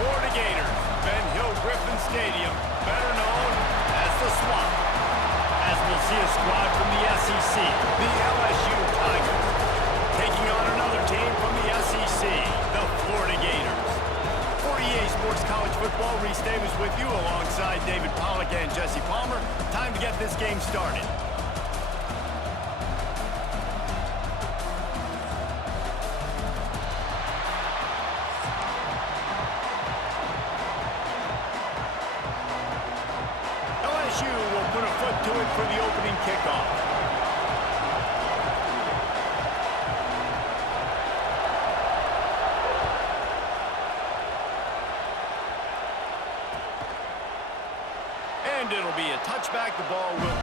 Florida Gators, Ben Hill Griffin Stadium, better known as the Swamp. As we'll see a squad from the SEC, the LSU Tigers, taking on another team from the SEC, the Florida Gators. For EA Sports College Football, Reese Davis with you alongside David Pollack and Jesse Palmer. Time to get this game started. LSU will put a foot to it for the opening kickoff. And it'll be a touchback. The ball will...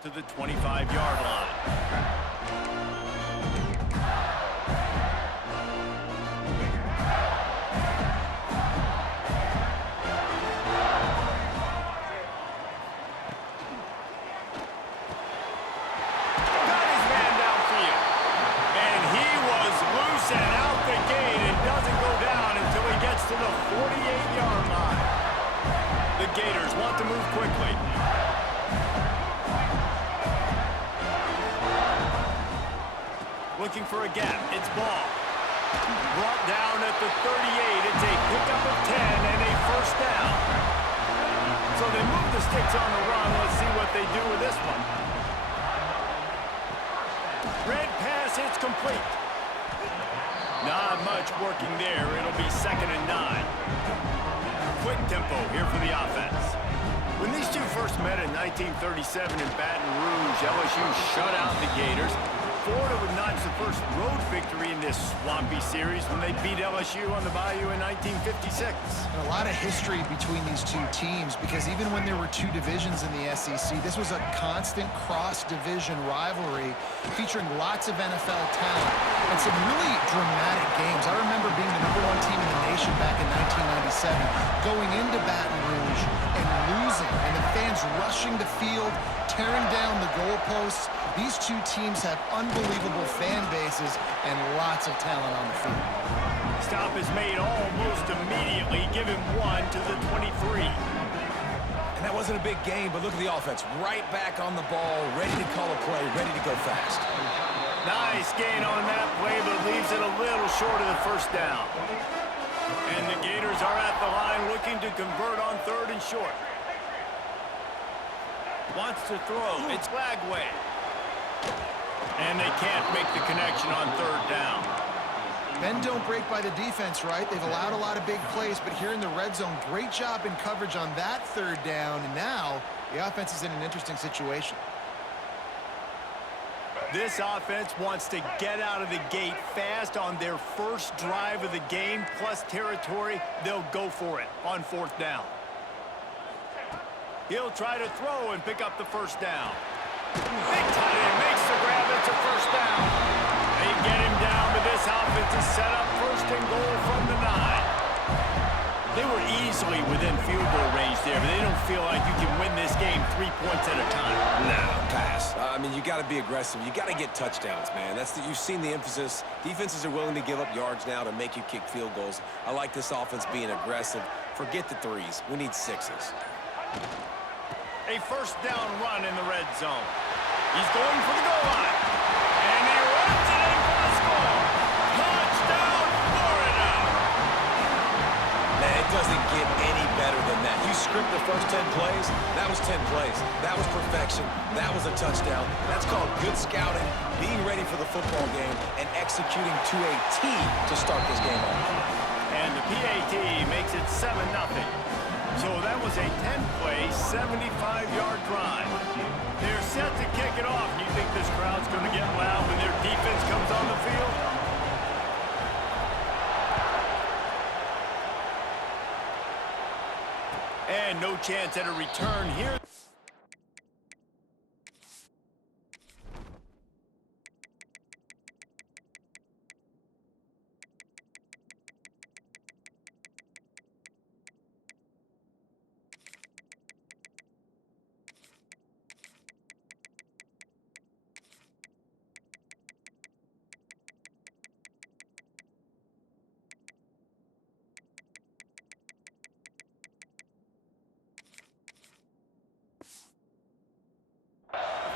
to the 25-yard line. Got his man downfield. And he was loose and out the gate and doesn't go down until he gets to the 48-yard line. The Gators want to move quickly. Looking for a gap. It's ball. Brought down at the 38. It's a pickup of 10 and a first down. So they move the sticks on the run. Let's see what they do with this one. Red pass, it's complete. Not much working there. It'll be 2nd and 9. Quick tempo here for the offense. When these two first met in 1937 in Baton Rouge, LSU shut out the Gators. Florida would notch the first road victory in this swampy series when they beat LSU on the Bayou in 1956. And a lot of history between these two teams because even when there were two divisions in the SEC, this was a constant cross-division rivalry featuring lots of NFL talent and some really dramatic games. I remember being the #1 team in the nation back in 1997, going into Baton Rouge and losing, and the fans rushing the field, tearing down the goalposts. These two teams have unbelievable fan bases and lots of talent on the field. Stop is made almost immediately. Give him 1 to the 23. And that wasn't a big game, but look at the offense. Right back on the ball, ready to call a play, ready to go fast. Nice gain on that play, but leaves it a little short of the first down. And the Gators are at the line looking to convert on 3rd and short. Wants to throw. It's Flagway. And they can't make the connection on 3rd down. Bend don't break by the defense, right? They've allowed a lot of big plays, but here in the red zone, great job in coverage on that 3rd down. And now the offense is in an interesting situation. This offense wants to get out of the gate fast on their first drive of the game, plus territory. They'll go for it on 4th down. He'll try to throw and pick up the first down. Big tight end makes the grab. It's a first down. They get him down, but this offense is set up 1st and goal from the 9. They were easily within field goal range there, but they don't feel like you can win this game 3 points at a time. No, pass. I mean, you got to be aggressive. You got to get touchdowns, man. You've seen the emphasis. Defenses are willing to give up yards now to make you kick field goals. I like this offense being aggressive. Forget the 3s. We need 6s. A first down run in the red zone. He's going for the goal line. And he runs it in for the score. Touchdown, Florida! Man, it doesn't get any better than that. You script the first 10 plays, that was 10 plays. That was perfection. That was a touchdown. That's called good scouting, being ready for the football game, and executing to a T to start this game off. And the PAT makes it 7-0. So that was a 10-play, 75-yard drive. They're set to kick it off. You think this crowd's going to get loud when their defense comes on the field? And no chance at a return here.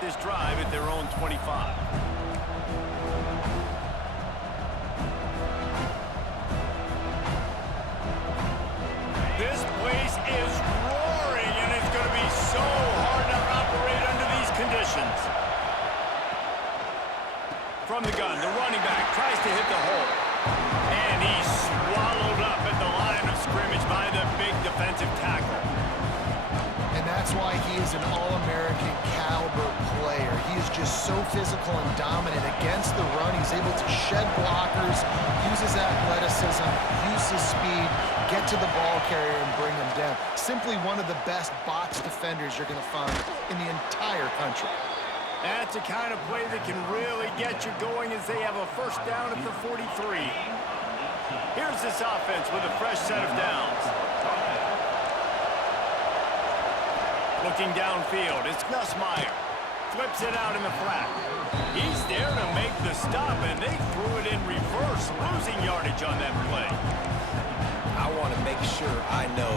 This drive at their own 25. This place is roaring, and it's going to be so hard to operate under these conditions. From the gun, the running back tries to hit the hole. And he's swallowed up at the line of scrimmage by the big defensive tackle. And that's why he is an All-American caliber player. He is just so physical and dominant against the run. He's able to shed blockers, use his athleticism, use his speed, get to the ball carrier and bring him down. Simply one of the best box defenders you're going to find in the entire country. That's the kind of play that can really get you going as they have a first down at the 43. Here's this offense with a fresh set of downs. Looking downfield, it's Nussmeier. Flips it out in the flat. He's there to make the stop, and they threw it in reverse, losing yardage on that play. I want to make sure I know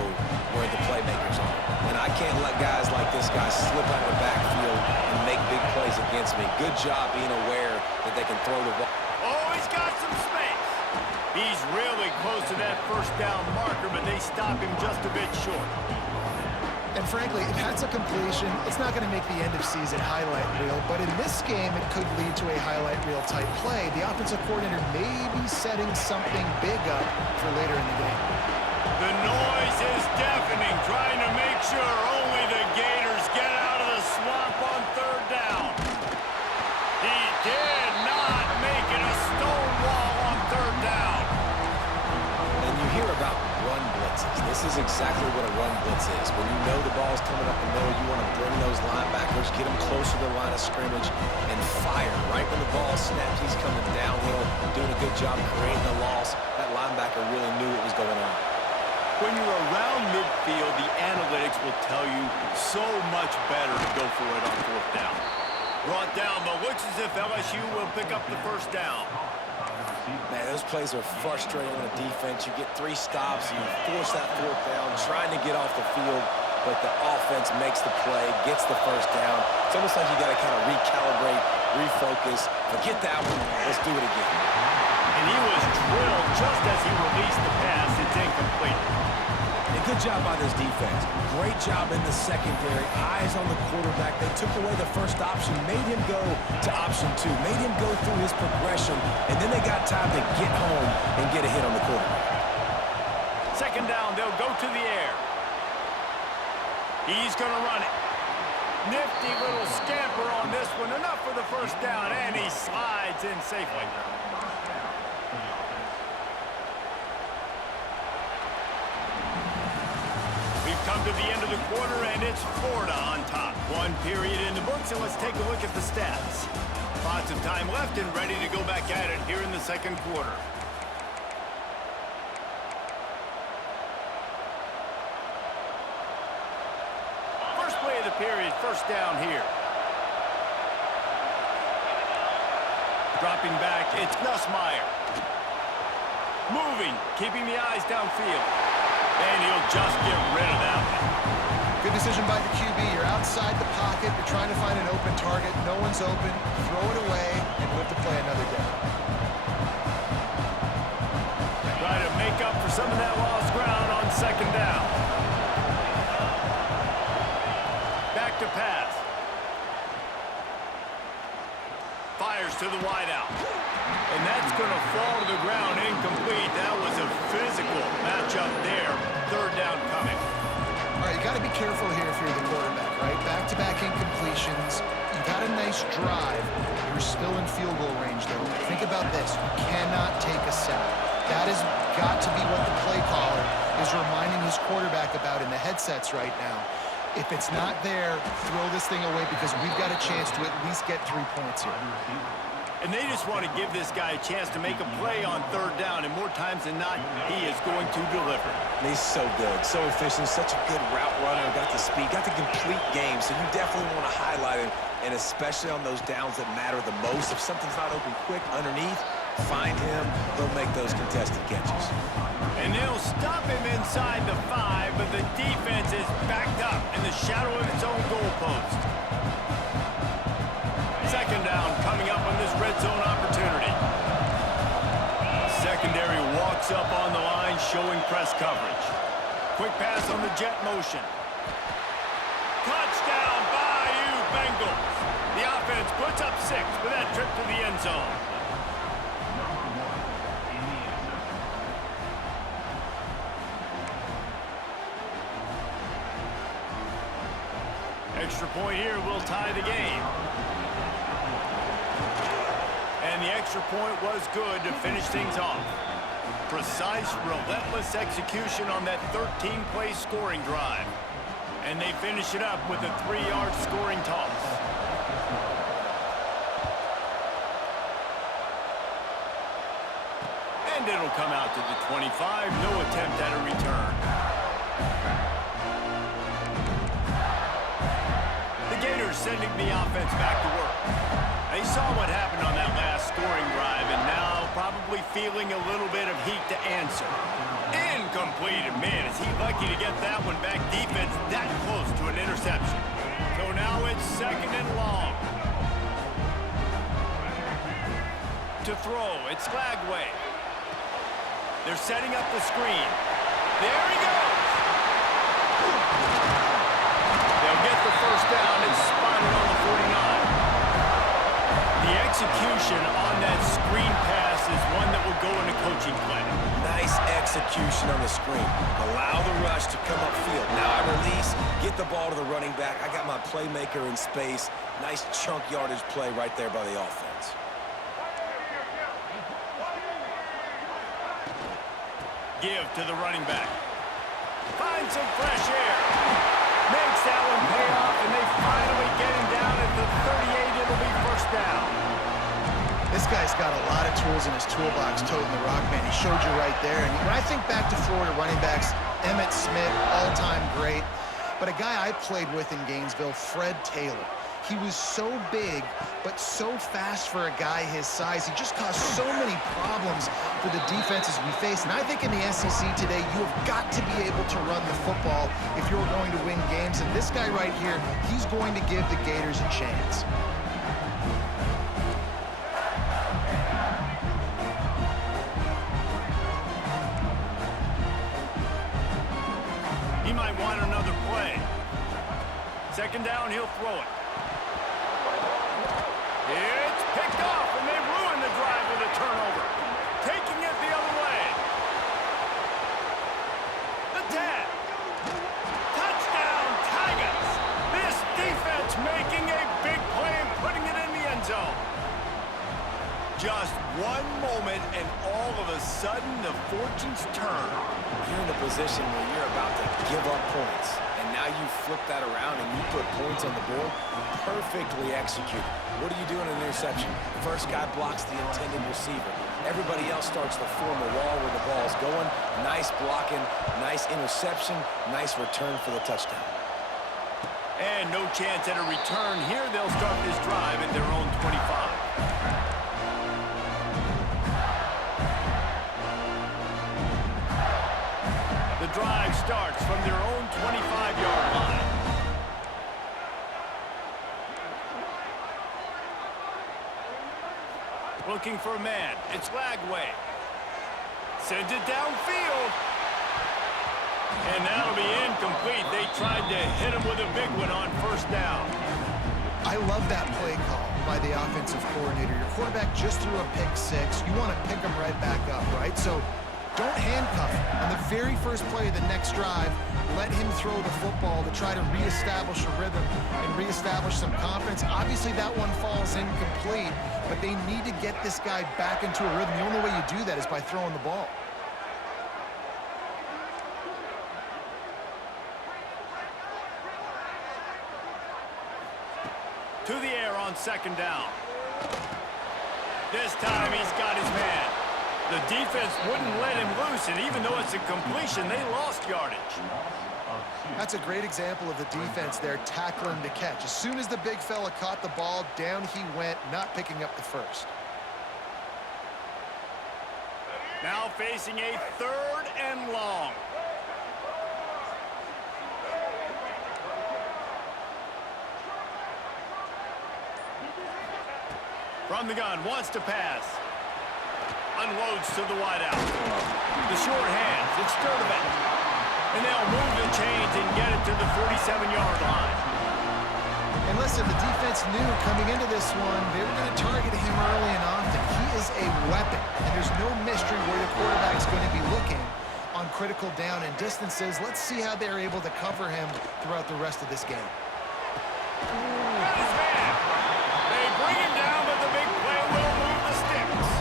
where the playmakers are. And I can't let guys like this guy slip out of the backfield and make big plays against me. Good job being aware that they can throw the ball. Oh, he's got some space. He's really close to that first down marker, but they stop him just a bit short. And frankly, if that's a completion, it's not going to make the end-of-season highlight reel. But in this game, it could lead to a highlight reel type play. The offensive coordinator may be setting something big up for later in the game. The noise is deafening, trying to make sure only the Gators get out of the swamp on third down. He did not make it a stone wall on third down. And you hear about run blitzes. This is exactly what a run blitz is. When you know the ball's coming up the middle, you want to bring those linebackers, get them closer to the line of scrimmage, and fire. Right when the ball snaps, he's coming downhill, doing a good job creating a loss. That linebacker really knew what was going on. When you're around midfield, the analytics will tell you so much better to go for it on fourth down. Brought down, but looks as if LSU will pick up the first down. Man, those plays are frustrating on the defense. You get 3 stops, and you force that fourth down, trying to get off the field, but the offense makes the play, gets the first down. It's almost like you got to kind of recalibrate, refocus. Forget that one. Let's do it again. And he was drilled just as he released the pass. It's incomplete. And good job by this defense. Great job in the secondary. Eyes on the quarterback. They took away the first option, made him go to option 2, made him go through his progression, and then they got time to get home and get a hit on the quarterback. Second down, they'll go to the air. He's going to run it. Nifty little scamper on this one. Enough for the first down, and he slides in safely. We've come to the end of the quarter, and it's Florida on top. One period in the books, and let's take a look at the stats. Lots of time left and ready to go back at it here in the second quarter. First play of the period, first down here. Dropping back, it's Nussmeier. Moving, keeping the eyes downfield. And he'll just get rid of that one. Good decision by the QB. You're outside the pocket. You're trying to find an open target. No one's open. Throw it away and live to play another day. Try to make up for some of that lost ground on second down. Back to pass. Fires to the wideout. And that's going to fall to the ground incomplete. That was a physical matchup there. Third down coming. got to be careful here if you're the quarterback, right? Back-to-back incompletions. You've had a nice drive. You're still in field goal range, though. Think about this. You cannot take a sack. That has got to be what the play caller is reminding his quarterback about in the headsets right now. If it's not there, throw this thing away because we've got a chance to at least get 3 points here. And they just want to give this guy a chance to make a play on third down, and more times than not, he is going to deliver. He's so good, so efficient, such a good route runner, got the speed, got the complete game, so you definitely want to highlight him, and especially on those downs that matter the most. If something's not open quick underneath, find him, he'll make those contested catches. And they'll stop him inside the 5, but the defense is backed up in the shadow of its own goalpost. Second down coming up on this red zone opportunity. Secondary walks up on the line, showing press coverage. Quick pass on the jet motion. Touchdown, Bayou Bengals. The offense puts up 6 with that trip to the end zone. Extra point here will tie the game. And the extra point was good to finish things off. Precise, relentless execution on that 13-play scoring drive. And they finish it up with a 3-yard scoring toss. And it'll come out to the 25. No attempt at a return. The Gators sending the offense back to work. They saw what happened on that last scoring drive, and now probably feeling a little bit of heat to answer. Incomplete, and man, is he lucky to get that one back. Defense that close to an interception. So now it's 2nd and long. To throw, it's Lagway. They're setting up the screen. There he goes. They'll get the first down. It's spotted on the 49. The execution on that screen pass is one that will go in a coaching play. Nice execution on the screen. Allow the rush to come upfield. Now I release, get the ball to the running back. I got my playmaker in space. Nice chunk yardage play right there by the offense. Give to the running back. Find some fresh air. Makes that one pay off, and they finally get him down at the 38. It'll be first down. This guy's got a lot of tools in his toolbox, toting the rock, man. He showed you right there. And when I think back to Florida running backs, Emmitt Smith, all-time great. But a guy I played with in Gainesville, Fred Taylor. He was so big, but so fast for a guy his size. He just caused so many problems for the defenses we face. And I think in the SEC today, you have got to be able to run the football if you're going to win games. And this guy right here, he's going to give the Gators a chance. He might want another play. 2nd down, he'll throw it. It's picked off, and they ruin the drive with a turnover. Taking it the other way. The tap. Touchdown, Tigers. This defense making a big play and putting it in the end zone. Just one moment, and all of a sudden, the fortunes turn. You're in a position where you're about to give up points. And now you flip that around and you put points on the board. Perfectly executed. What do you do in an interception? The first guy blocks the intended receiver. Everybody else starts to form a wall where the ball's going. Nice blocking, nice interception, nice return for the touchdown. And no chance at a return. Here they'll start this drive at their own 25. The drive starts from their own 25-yard line. Looking for a man. It's Lagway. Sends it downfield. And that'll be incomplete. They tried to hit him with a big one on first down. I love that play call by the offensive coordinator. Your quarterback just threw a pick 6. You want to pick him right back up, right? So Don't handcuff him. On the very first play of the next drive, let him throw the football to try to reestablish a rhythm and reestablish some confidence. Obviously, that one falls incomplete, but they need to get this guy back into a rhythm. The only way you do that is by throwing the ball. To the air on second down. This time he's got his man. The defense wouldn't let him loose, and even though it's a completion, they lost yardage. That's a great example of the defense there tackling the catch. As soon as the big fella caught the ball, down he went, not picking up the first. Now facing a 3rd and long. From the gun, wants to pass. Unloads to the wideout. The short hands, it's Sturdivant. And they'll move the chains and get it to the 47-yard line. And listen, the defense knew coming into this one, they were going to target him early and often. He is a weapon, and there's no mystery where the quarterback's going to be looking on critical down and distances. Let's see how they're able to cover him throughout the rest of this game. Got his man. They bring him down, but the big play will move the sticks.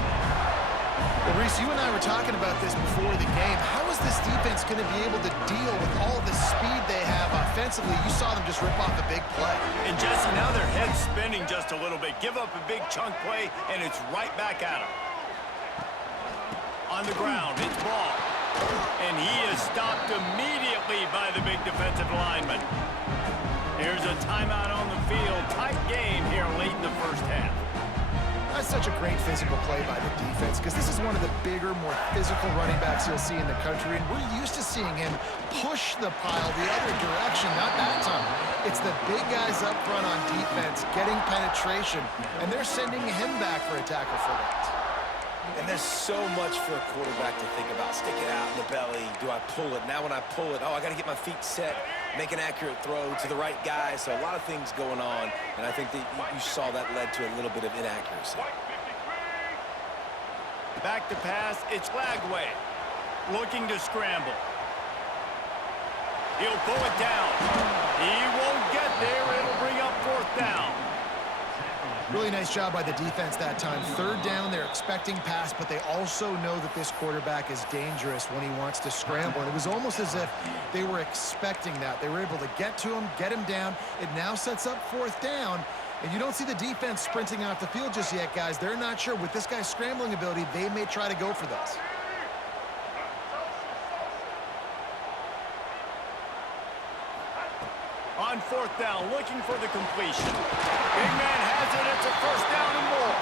Well, Reese, you and I were talking about this before the game. How is this defense going to be able to deal with all the speed they have offensively? You saw them just rip off a big play. And Jesse, now their head's spinning just a little bit. Give up a big chunk play, and it's right back at them. On the ground, it's Ball. And he is stopped immediately by the big defensive lineman. Here's a timeout on the field. Tight game here late in the first half. That's such a great physical play by the defense because this is one of the bigger, more physical running backs you'll see in the country, and we're used to seeing him push the pile the other direction. Not that time. It's the big guys up front on defense getting penetration, and they're sending him back for a tackle for that. And there's so much for a quarterback to think about. Stick it out in the belly. Do I pull it? Now when I pull it, I got to get my feet set, make an accurate throw to the right guy. So a lot of things going on, and I think that you saw that led to a little bit of inaccuracy. Back to pass, it's Lagway. Looking to scramble. He'll pull it down. He won't get there. It'll bring up 4th down. Really nice job by the defense that time. 3rd down, they're expecting pass, but they also know that this quarterback is dangerous when he wants to scramble. And it was almost as if they were expecting that. They were able to get to him, get him down. It now sets up 4th down. And you don't see the defense sprinting off the field just yet, guys. They're not sure. With this guy's scrambling ability, they may try to go for this. On 4th down, looking for the completion. Big man has it. It's a 1st down and more.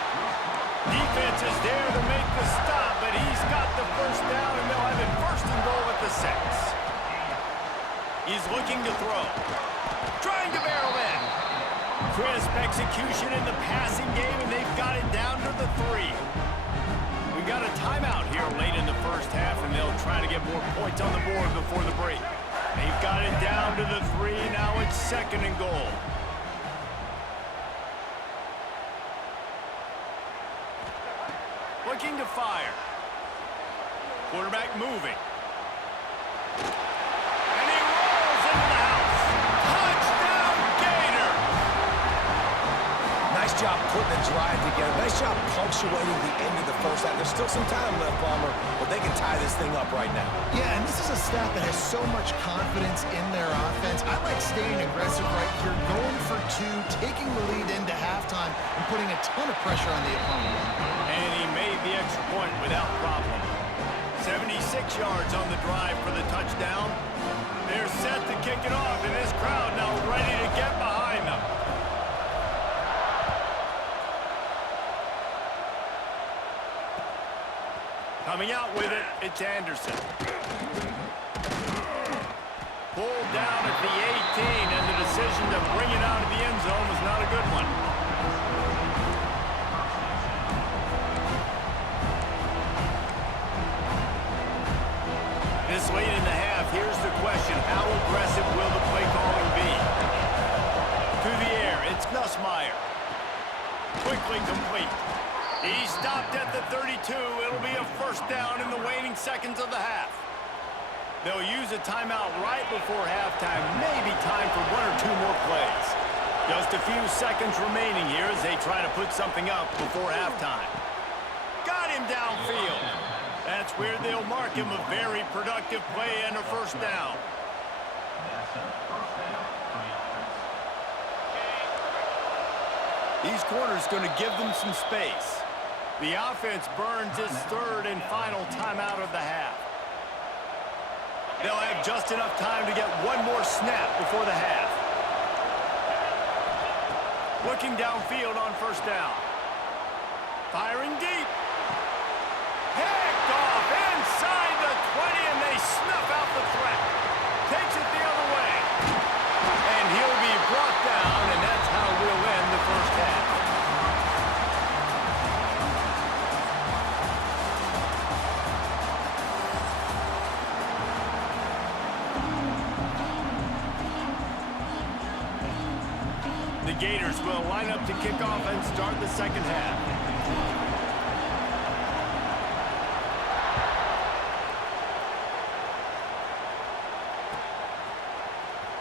Defense is there to make the stop, but he's got the 1st down, and they'll have it 1st and goal at the 6. He's looking to throw. Trying to barrel in. Crisp execution in the passing game, and they've got it down to the 3. We've got a timeout here late in the first half, and they'll try to get more points on the board before the break. They've got it down to the 3. Now it's 2nd and goal. Looking to fire. Quarterback moving. And he rolls into the house. Touchdown, Gator! Nice job putting the drive together. Nice job punctuating the end of the first half. There's still some time left, Palmer, but they can tie this thing up right now. Yeah, and this is a staff that has so much confidence in their offense. I like staying aggressive right here, going for 2, taking the lead into halftime, and putting a ton of pressure on the opponent. And he made the extra point without problem. 76 yards on the drive for the touchdown. They're set to kick it off, and this crowd now ready to get behind them. Coming out with it, it's Anderson. Pulled down at the 18, and the decision to bring it out of the end zone was not a good one. This late in the half, here's the question. How aggressive will the play calling be? To the air, it's Nussmeier. Quickly complete. He stopped at the 32. It'll be a first down in the waning seconds of the half. They'll use a timeout right before halftime. Maybe time for one or two more plays. Just a few seconds remaining here as they try to put something up before halftime. Got him downfield. That's where they'll mark him a very productive play and a first down. These corners going to give them some space. The offense burns its third and final timeout of the half. They'll have just enough time to get one more snap before the half. Looking downfield on first down. Firing deep. Picked off inside the 20, and they snuff out the threat. Takes it the other way. And he'll be brought down, and that's how we'll end the first half. The Gators will line up to kick off and start the second half.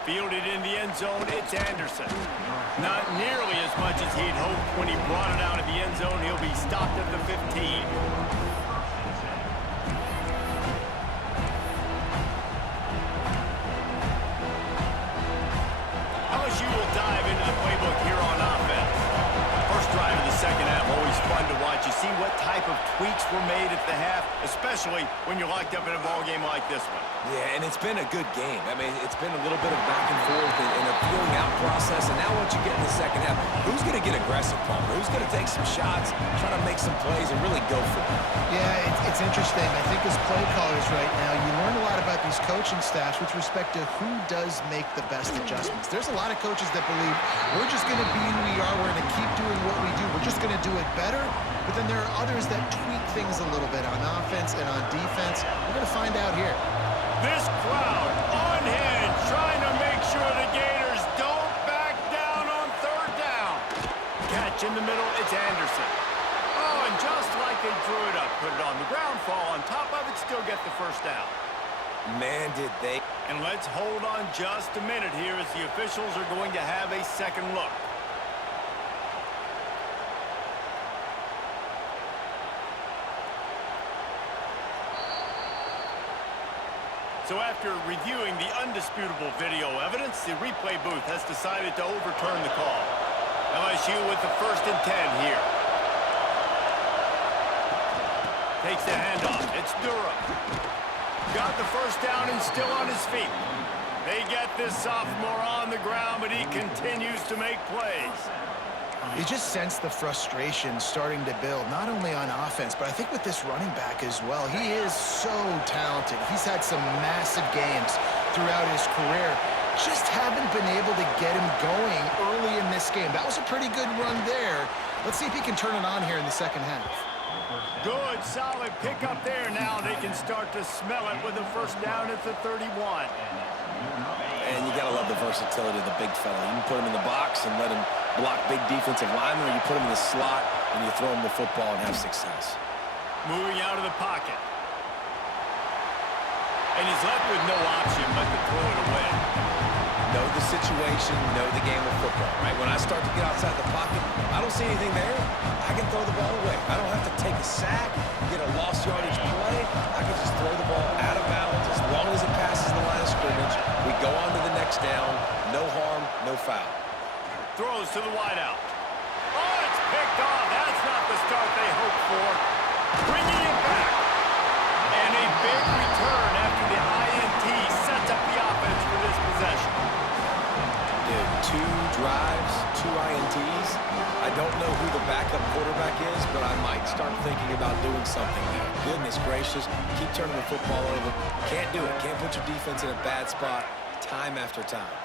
Fielded in the end zone, it's Anderson. Not nearly as much as he'd hoped when he brought it out of the end zone. He'll be stopped at the 15. LSU will dive into the playbook here on offense. First drive of the second half, always fun to watch. You see what type of tweaks were made at the half, especially when you're locked up in a ball game like this one. Yeah, and it's been a good game. I mean, it's been a little bit of back and forth and a feeling out process. And now once you get in the second half, who's going to get aggressive, Palmer? Who's going to take some shots, try to make some plays, and really go for it? Yeah, it's interesting. I think as play callers right now, you learn a lot about these coaching staffs with respect to who does make the best adjustments. There's a lot of coaches that believe we're just going to be who we are. We're going to keep doing what we do. We're just going to do it better. But then there are others that tweak things a little bit on offense and on defense. We're going to find out here. This crowd on hand trying to make sure the Gators don't back down on third down. Catch in the middle, it's Anderson. Oh, and just like they drew it up, put it on the ground, fall on top of it, still get the first down. Man, did they. And let's hold on just a minute here as the officials are going to have a second look. So after reviewing the undisputable video evidence, the replay booth has decided to overturn the call. LSU with the 1st and 10 here. Takes the handoff. It's Durham. Got the first down and still on his feet. They get this sophomore on the ground, but he continues to make plays. You just sense the frustration starting to build, not only on offense, but I think with this running back as well. He is so talented. He's had some massive games throughout his career. Just haven't been able to get him going early in this game. That was a pretty good run there. Let's see if he can turn it on here in the second half. Good, solid pickup there. Now they can start to smell it with a first down at the 31. And you got to love the versatility of the big fella. You can put him in the box and let him block big defensive linemen, or you put him in the slot and you throw him the football and have success. Moving out of the pocket. And he's left with no option but to throw it away. Know the situation, know the game of football, right? When I start to get outside the pocket, I don't see anything there. I can throw the ball away. I don't have to take a sack, get a lost yardage play. I can just throw the ball out of bounds. As long as it passes the line of scrimmage, we go on to the next down. No harm, no foul. Throws to the wideout. Oh, it's picked off. That's not the start they hoped for. Bringing it back. And a big return after the INT sets up the offense for this possession. Dude, 2 drives, 2 INTs. I don't know who the backup quarterback is, but I might start thinking about doing something there. Goodness gracious, keep turning the football over. Can't do it. Can't put your defense in a bad spot time after time.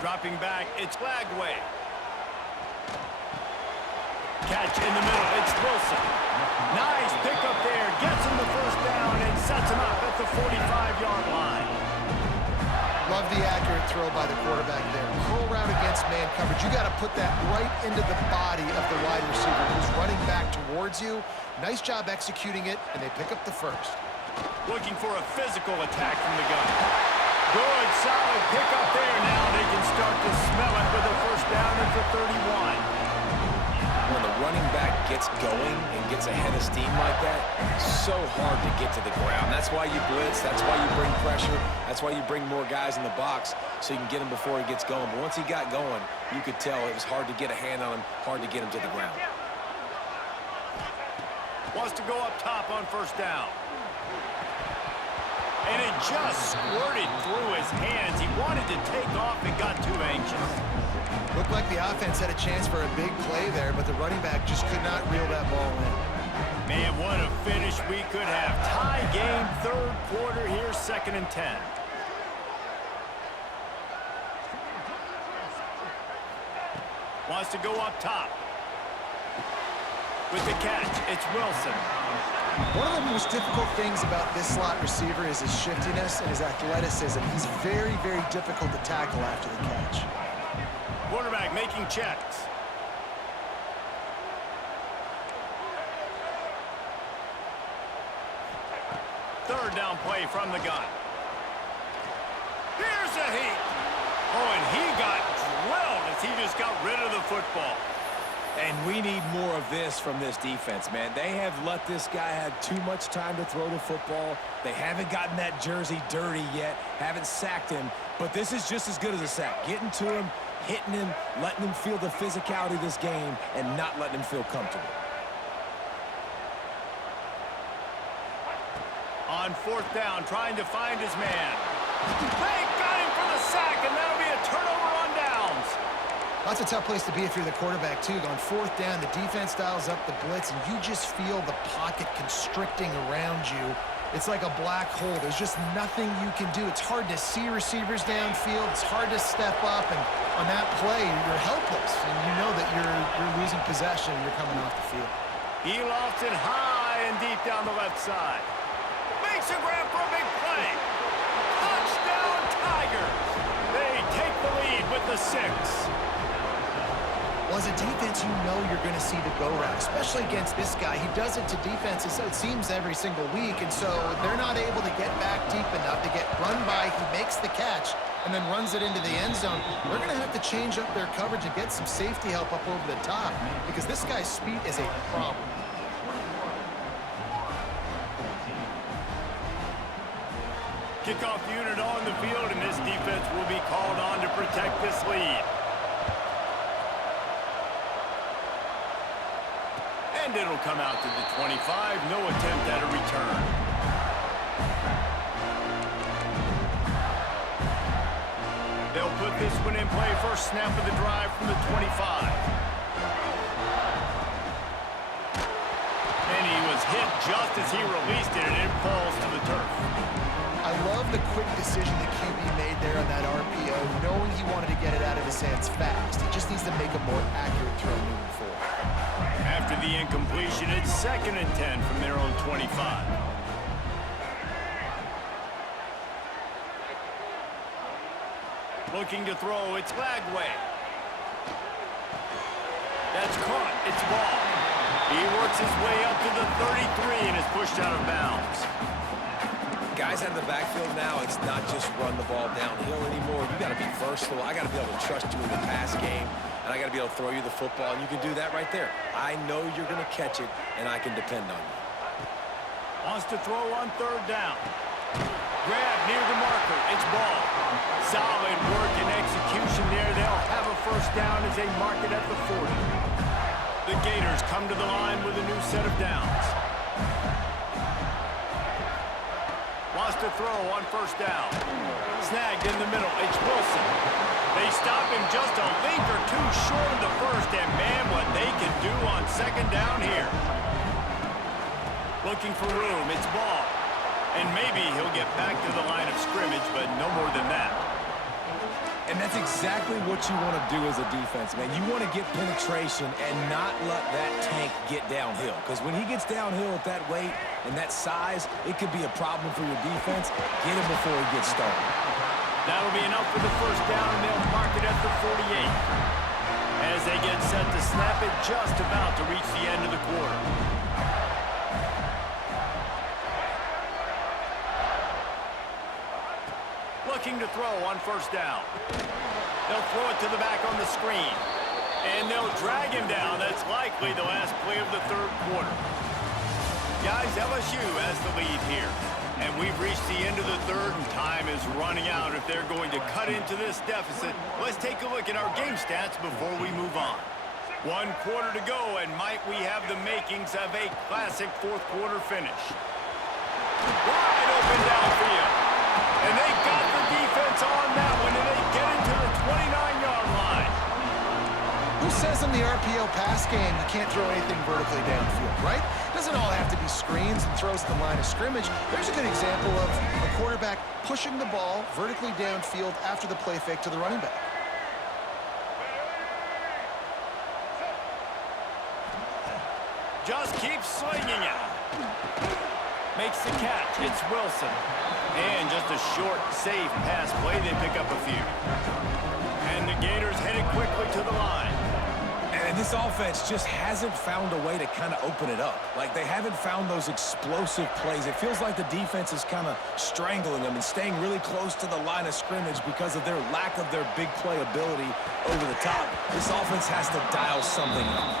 Dropping back, it's Flagway. Catch in the middle, it's Wilson. Nice pickup there, gets him the first down and sets him up at the 45-yard line. Love the accurate throw by the quarterback there. Curl route against man coverage. You got to put that right into the body of the wide receiver who's running back towards you. Nice job executing it, and they pick up the first. Looking for a physical attack from the gun. Good, solid pickup there. Now they can start to smell it with a first down at the 31. When the running back gets going and gets ahead of steam like that, so hard to get to the ground. That's why you blitz. That's why you bring pressure. That's why you bring more guys in the box so you can get him before he gets going. But once he got going, you could tell it was hard to get a hand on him, hard to get him to the ground. Wants to go up top on first down. And it just squirted through his hands. He wanted to take off and got too anxious. Looked like the offense had a chance for a big play there, but the running back just could not reel that ball in. Man, what a finish we could have. Tie game, third quarter here, 2nd and 10. Wants to go up top. With the catch, it's Wilson. One of the most difficult things about this slot receiver is his shiftiness and his athleticism. He's very, very difficult to tackle after the catch. Quarterback making checks. Third down play from the gun. Here's a heat. Oh, and he got drilled as he just got rid of the football. And we need more of this from this defense, man. They have let this guy have too much time to throw the football. They haven't gotten that jersey dirty yet, haven't sacked him. But this is just as good as a sack. Getting to him, hitting him, letting him feel the physicality of this game, and not letting him feel comfortable. On fourth down, trying to find his man. They got him for the sack, and that'll be a turnover on downs. That's a tough place to be if you're the quarterback, too. On fourth down, the defense dials up the blitz, and you just feel the pocket constricting around you. It's like a black hole. There's just nothing you can do. It's hard to see receivers downfield. It's hard to step up, and on that play, you're helpless, and you know that you're losing possession. You're coming off the field. He lofts it high and deep down the left side. Makes a grab for a big play. Touchdown, Tigers. They take the lead with the 6. Well, as a defense, you know you're going to see the go route, especially against this guy. He does it to defenses, it seems, every single week, and so they're not able to get back deep enough to get run by. He makes the catch and then runs it into the end zone. They're going to have to change up their coverage and get some safety help up over the top because this guy's speed is a problem. Kickoff unit on the field, and this defense will be called on to protect this lead. And it'll come out to the 25. No attempt at a return. They'll put this one in play. First snap of the drive from the 25. And he was hit just as he released it, and it falls to the turf. I love the quick decision the QB made there on that RPO, knowing he wanted to get it out of his hands fast. He just needs to make a more accurate throw moving forward. After the incompletion, it's 2nd and 10 from their own 25. Looking to throw, it's Lagway. That's caught, it's ball. He works his way up to the 33 and is pushed out of bounds. Guys out of the backfield now, it's not just run the ball downhill anymore. You got to be versatile. I got to be able to trust you in the pass game, and I got to be able to throw you the football, and you can do that right there. I know you're going to catch it, and I can depend on you. Wants to throw on third down. Grab near the marker. It's ball. Solid work and execution there. They'll have a first down as they mark it at the 40. The Gators come to the line with a new set of downs. Wants to throw on first down. Snagged in the middle. It's Wilson. They stop him just a link or two short of the first, and man, what they can do on second down here. Looking for room. It's ball. And maybe he'll get back to the line of scrimmage, but no more than that. And that's exactly what you want to do as a defense, man. You want to get penetration and not let that tank get downhill. Because when he gets downhill at that weight and that size, it could be a problem for your defense. Get him before he gets started. That'll be enough for the first down, and they'll mark it at the 48. As they get set to snap it, just about to reach the end of the quarter. Looking to throw on first down. They'll throw it to the back on the screen. And they'll drag him down. That's likely the last play of the third quarter. Guys, LSU has the lead here. And we've reached the end of the third, and time is running out. If they're going to cut into this deficit, let's take a look at our game stats before we move on. 1 quarter to go, and might we have the makings of a classic fourth quarter finish. Wide open downfield. And they got the defense on that one, and they get it to the 29-yard line. Who says in the RPO pass game you can't throw anything vertically downfield, right? It doesn't all have to be screens and throws at the line of scrimmage. There's a good example of a quarterback pushing the ball vertically downfield after the play fake to the running back. Just keeps slinging it. Makes the catch. It's Wilson. And just a short, safe pass play. They pick up a few. And the Gators headed quickly to the line. And this offense just hasn't found a way to kind of open it up. Like, they haven't found those explosive plays. It feels like the defense is kind of strangling them and staying really close to the line of scrimmage because of their lack of their big play ability over the top. This offense has to dial something up.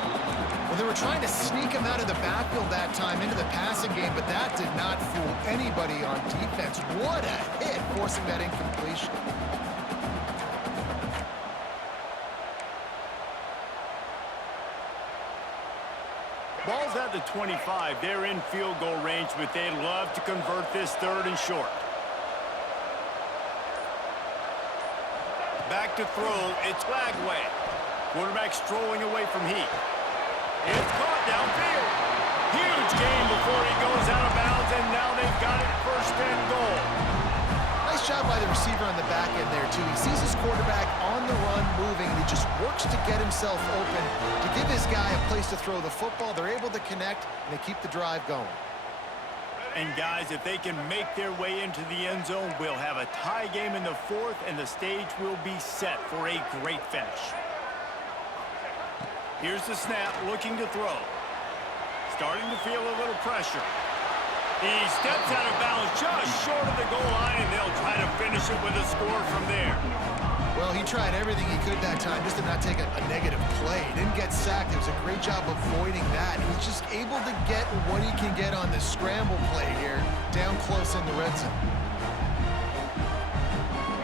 Well, they were trying to sneak him out of the backfield that time into the passing game, but that did not fool anybody on defense. What a hit, forcing that incompletion. Ball's at the 25. They're in field goal range, but they'd love to convert this third and short. Back to throw. It's Lagway. Quarterback strolling away from Heat. It's caught downfield. Huge gain before he goes out of bounds, and now they've got it first and goal. Nice job by the receiver on the back end there, too. He sees his quarterback on the run moving, and he just works to get himself open to give his guy a place to throw the football. They're able to connect, and they keep the drive going. And, guys, if they can make their way into the end zone, we'll have a tie game in the fourth, and the stage will be set for a great finish. Here's the snap, looking to throw. Starting to feel a little pressure. He steps out of bounds just short of the goal line, and they'll try to finish it with a score from there. Well, he tried everything he could that time just to not take a negative play. He didn't get sacked. It was a great job avoiding that. He's just able to get what he can get on this scramble play here, down close in the red zone.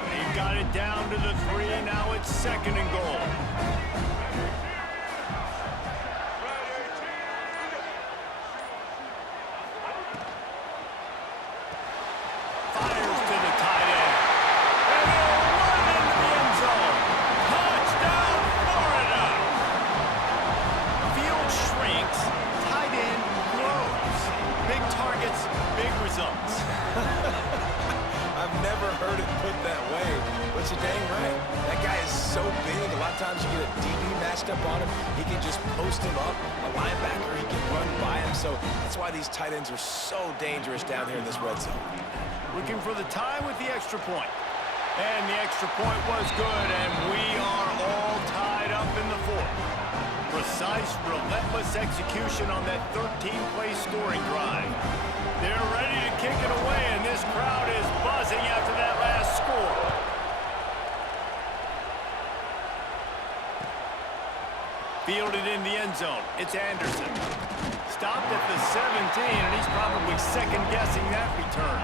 They've got it down to the 3. Now it's second and goal. I've never heard it put that way, but you're dang right. That guy is so big. A lot of times you get a DB matched up on him. He can just post him up. A linebacker, he can run by him. So that's why these tight ends are so dangerous down here in this red zone. Looking for the tie with the extra point. And the extra point was good, and we are all tied up in the fourth. Precise, relentless execution on that 13-play scoring drive. They're ready to kick it away, and this crowd is buzzing after that last score. Fielded in the end zone. It's Anderson. Stopped at the 17, and he's probably second-guessing that return.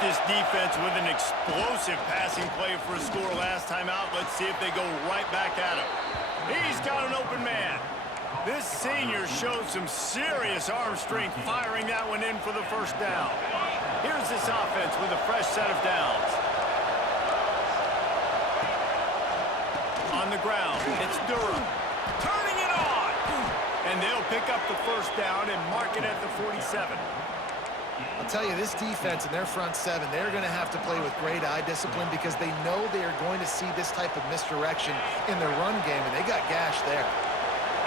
This defense with an explosive passing play for a score last time out. Let's see if they go right back at him. He's got an open man. This senior showed some serious arm strength firing that one in for the first down. Here's this offense with a fresh set of downs. On the ground, it's Durham. Turning it on! And they'll pick up the first down and mark it at the 47. I'll tell you, this defense and their front seven, they're going to have to play with great eye discipline because they know they are going to see this type of misdirection in their run game, and they got gashed there.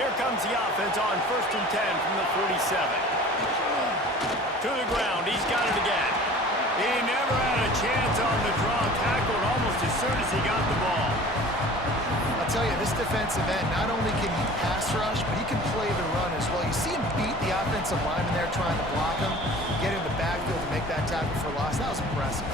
Here comes the offense on 1st and 10 from the 47. To the ground, he's got it again. He never had a chance on the draw, tackled almost as soon as he got the ball. I'll tell you, this defensive end, not only can he pass rush, but he can play the run as well. You see him beat the offensive lineman there trying to block him, get in the backfield to make that tackle for loss. That was impressive.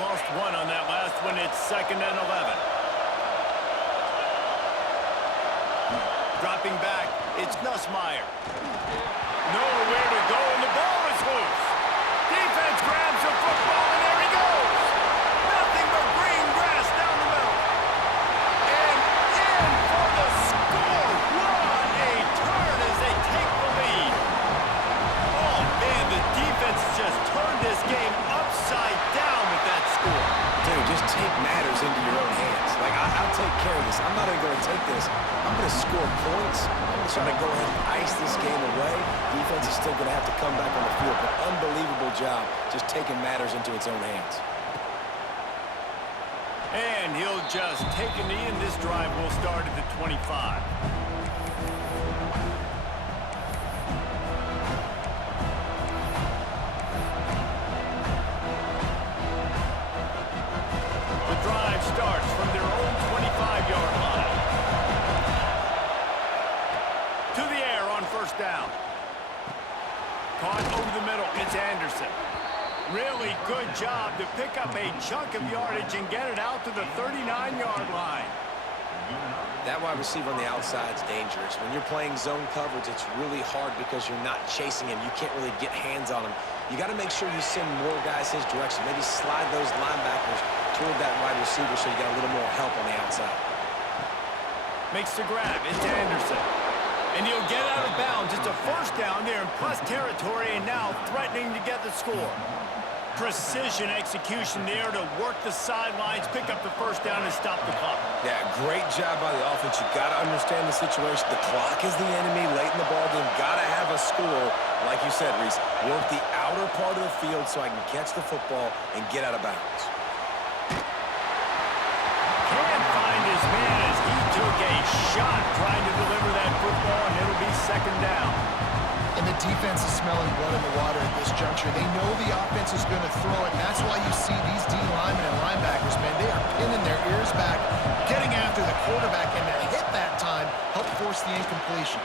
Lost one on that last one. It's 2nd and 11. Dropping back, it's Nussmeier. Nowhere to go, and the ball is loose. Defense grabs the football, and there he goes. Nothing but green grass down the middle. And in for the score. What a turn as they take the lead. Oh, man, the defense just turned this game upside down with that score. Dude, just take matters into your own hands. Like, I'll take care of this. I'm not even going to take this. I'm going to score points. I'm going to try to go ahead and ice this game away. Defense is still going to have to come back on the field. But unbelievable job just taking matters into its own hands. And he'll just take a knee, and this drive will start at the 25. The drive starts from their own 25-yard line. To the air on 1st down. Caught over the middle. It's Anderson. Really good job to pick up a chunk of yardage and get it out to the 39-yard line. That wide receiver on the outside is dangerous. When you're playing zone coverage, it's really hard because you're not chasing him. You can't really get hands on him. You got to make sure you send more guys his direction. Maybe slide those linebackers toward that wide receiver so you got a little more help on the outside. Makes the grab. It's Anderson. And he'll get out of bounds. It's a 1st down there in plus territory, and now threatening to get the score. Precision execution there to work the sidelines, pick up the 1st down, and stop the clock. Yeah, great job by the offense. You got to understand the situation. The clock is the enemy late in the ball game. Got to have a score. Like you said, Reese, work the outer part of the field so I can catch the football and get out of bounds. Can't find his man as he took a shot trying to deliver that football, and it'll be 2nd down. And the defense is smelling blood in the water at this juncture. They know the offense is going to throw it, and that's why you see these D linemen and linebackers, man, they are pinning their ears back, getting after the quarterback, and that hit that time helped force the incompletion.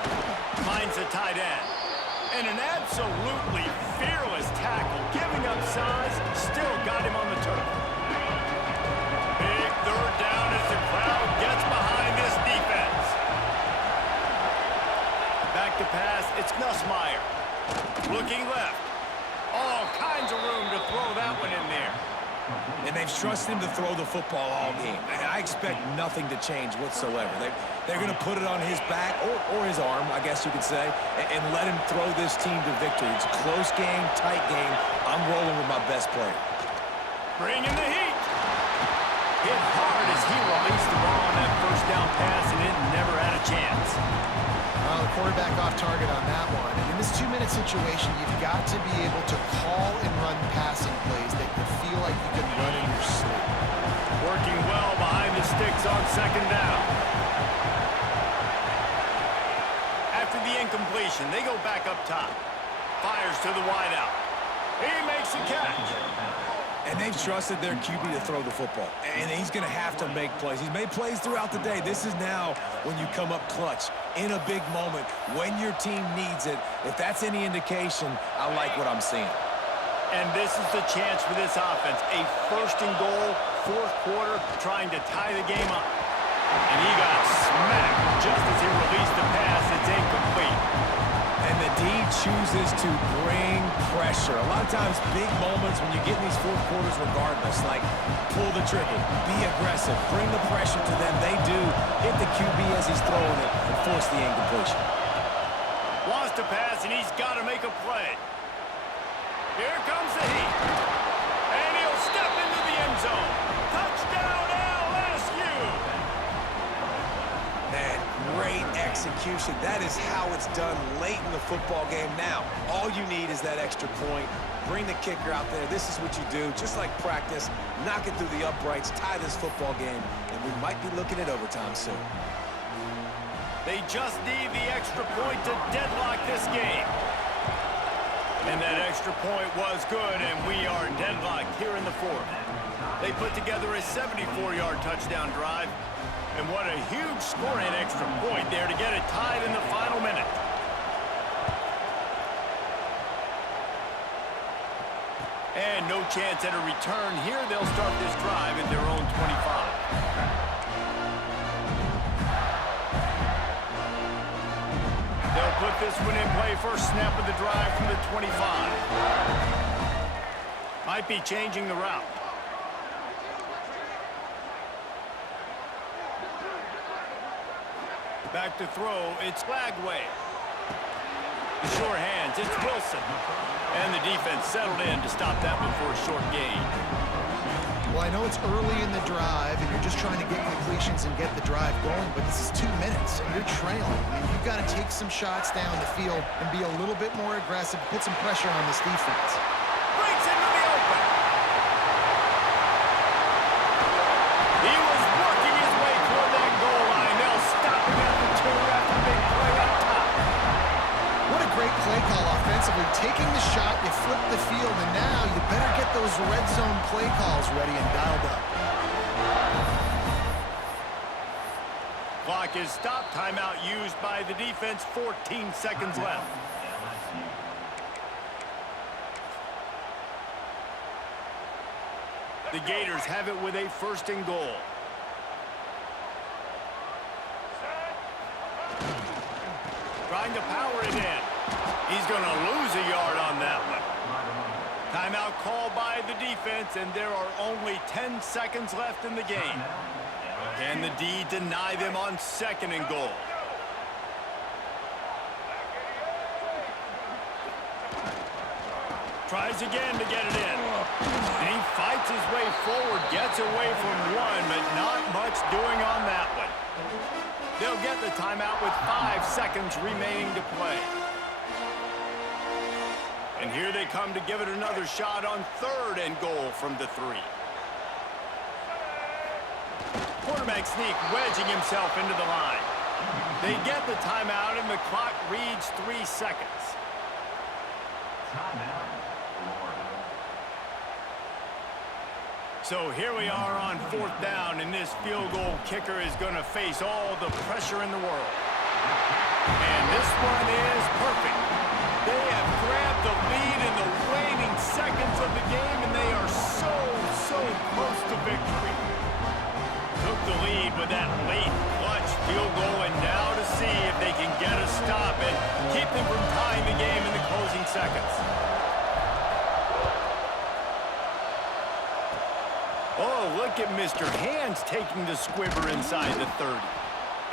Finds a tight end. And an absolutely fearless tackle, giving up size, still got him on the turf. Big 3rd down as the crowd gets behind this defense. Back to pass, it's Nussmeier. Looking left. All kinds of room to throw that one in there. And they've trusted him to throw the football all game. I expect nothing to change whatsoever. They're going to put it on his back, or his arm, I guess you could say, and let him throw this team to victory. It's a close game, tight game. I'm rolling with my best player. Bringing the heat. Hit hard as he released the ball on that 1st down pass, and it never had a chance. Well, the quarterback off target on that one. And in this 2-minute situation, you've got to be able to call and run passing plays that you feel like you can run in your sleep. Working well behind the sticks on 2nd down. After the incompletion, they go back up top. Fires to the wideout. He makes a catch. And they've trusted their QB to throw the football. And he's going to have to make plays. He's made plays throughout the day. This is now when you come up clutch in a big moment when your team needs it. If that's any indication, I like what I'm seeing. And this is the chance for this offense. A 1st and goal, 4th quarter, trying to tie the game up. And he got smacked just as he released the pass. It's incomplete. And the D chooses to bring pressure. A lot of times, big moments when you get in these 4th quarters regardless, like pull the trigger, be aggressive, bring the pressure to them. They do hit the QB as he's throwing it and force the incompletion. Wants to pass, and he's got to make a play. Here comes the heat. zone. Touchdown, LSU! Man, great execution. That is how it's done late in the football game. Now, all you need is that extra point. Bring the kicker out there. This is what you do. Just like practice, knock it through the uprights, tie this football game, and we might be looking at overtime soon. They just need the extra point to deadlock this game. And that extra point was good, and we are deadlocked here in the fourth. They put together a 74-yard touchdown drive. And what a huge scoring extra point there to get it tied in the final minute. And no chance at a return here. They'll start this drive at their own 25. They'll put this one in play first snap of the drive from the 25. Might be changing the route. Back to throw, it's Lagway. The sure hands, it's Wilson. And the defense settled in to stop that one for a short gain. Well, I know it's early in the drive, and you're just trying to get completions and get the drive going, but this is 2 minutes, and you're trailing. I mean, you've got to take some shots down the field and be a little bit more aggressive, put some pressure on this defense. Breaks into the open. He was working his way toward that goal line. They'll stop him at the 2 after a big play up top. What a great play call offensively. Taking the shot, you flip the field, and now you better get those red zone play calls ready and dialed up. Clock is stopped. Timeout used by the defense. 14 seconds left. The Gators have it with a first and goal. Trying to power it in. He's going to lose a yard on that one. Timeout called by the defense, and there are only 10 seconds left in the game. Can the D deny them on second and goal? Tries again to get it in. And he fights his way forward, gets away from one, but not much doing on that one. They'll get the timeout with 5 seconds remaining to play. And here they come to give it another shot on third and goal from the 3. Quarterback sneak, wedging himself into the line. They get the timeout, and the clock reads 3 seconds. So here we are on fourth down, and this field goal kicker is going to face all the pressure in the world. And this one is perfect. They have grabbed the lead in the waning seconds of the game, and they are so close to victory. Took the lead with that late clutch field goal, and now to see if they can get a stop and keep them from tying the game in the closing seconds. Oh, look at Mr. Hands taking the squibber inside the 30.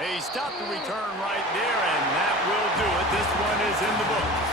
They stopped the return right there, and that will do it. This one is in the books.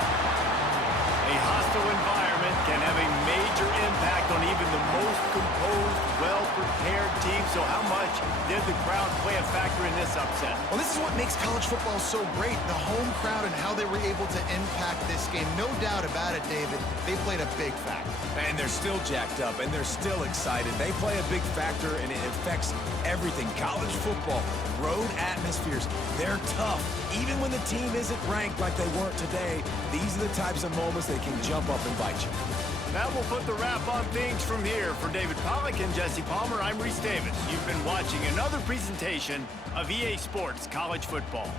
A hostile environment can have a major impact on even the most composed, well-prepared team. So how much did the crowd play a factor in this upset? Well, this is what makes college football so great, the home crowd and how they were able to impact this game. No doubt about it, David. They played a big factor. And they're still jacked up, and they're still excited. They play a big factor, and it affects everything. College football, road atmospheres, they're tough. Even when the team isn't ranked like they weren't today, these are the types of moments that can jump up and bite you. That will put the wrap on things from here. For David Pollack and Jesse Palmer, I'm Reese Davis. You've been watching another presentation of EA Sports College Football.